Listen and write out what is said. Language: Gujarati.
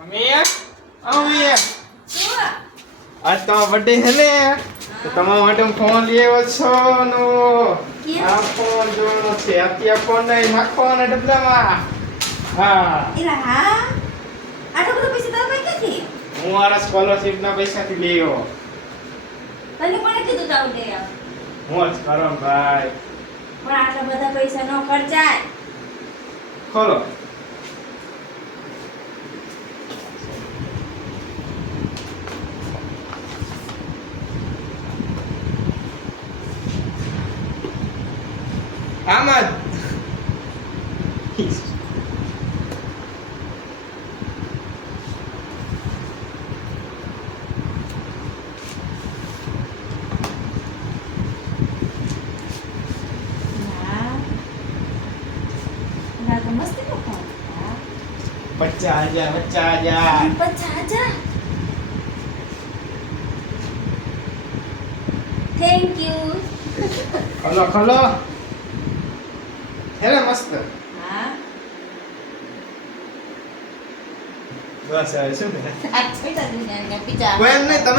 મમ્મી મમ્મી શું? આજ તો બર્થડે છે ને તો તમારા માટે હું ફોન લઈ આવ્યો છો નો કેમ? આ ફોન જોવાનો છે અત્યારે ફોન નહીં નાખવાના ડબલામાં હા એલા હા આટલો બધો પૈસા તારા પાસે ક્યાંથી? હું મારા સ્કોલરશિપ ના પૈસાથી લઈ આવ્યો તને કોણે કીધું તારું લઈ આવ? મોજ કરો ને ભાઈ પણ આટલા બધા પૈસા નો ખર્ચાય. ખોલો આમાં હા ના તો મસ્ત નો ફોન. હા 50,000 50,000. Thank you. ખોલો ખોલો હે ને મસ્ત હા બસ હવે શું ને આ પૈસા દઈને બીજા કોઈ એમ નહીં તમે